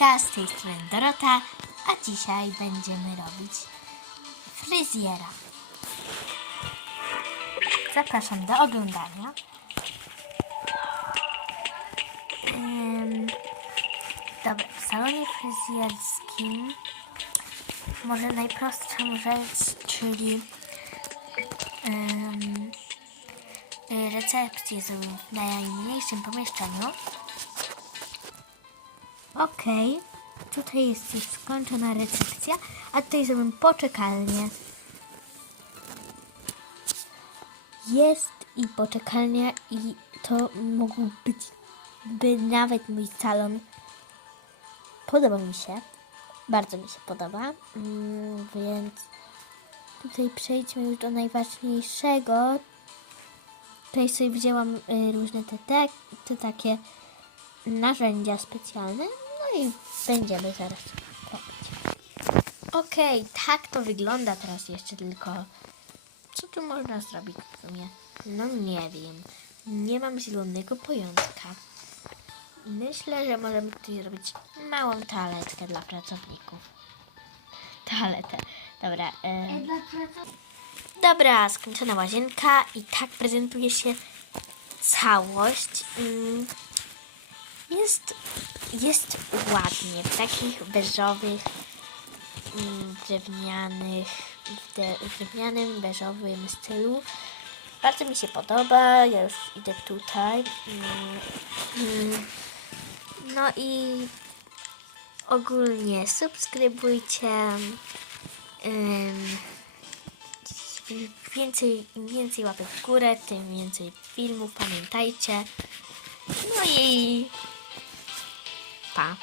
Z tej strony Dorota, a dzisiaj będziemy robić fryzjera. Zapraszam do oglądania. Ym, dobra, w salonie fryzjerskim może najprostszą rzecz, czyli y, recepcję zrobimy w najmniejszym pomieszczeniu. Okej, tutaj jest już skończona recepcja, a tutaj zrobimy poczekalnię. Jest i poczekalnia i to mógł być by nawet mój salon. Podoba mi się, bardzo mi się podoba, mm, więc tutaj przejdźmy już do najważniejszego. Tutaj sobie wzięłam y, różne te, te, te takie narzędzia specjalne. No i będziemy zaraz robić. Okej, tak to wygląda teraz jeszcze tylko. Co tu można zrobić w sumie? No nie wiem. Nie mam zielonego pajączka. Myślę, że możemy tutaj zrobić małą toaletkę dla pracowników. Toaletę. Dobra. Dobra, skończona łazienka i tak prezentuje się całość. Mm, Jest, jest ładnie w takich beżowych, mm, drewnianych, w drewnianym, beżowym stylu. Bardzo mi się podoba. Ja już idę tutaj. Mm, mm. No i ogólnie subskrybujcie. Ym, więcej, im więcej łapek w górę, tym więcej filmów, pamiętajcie. No i 罚。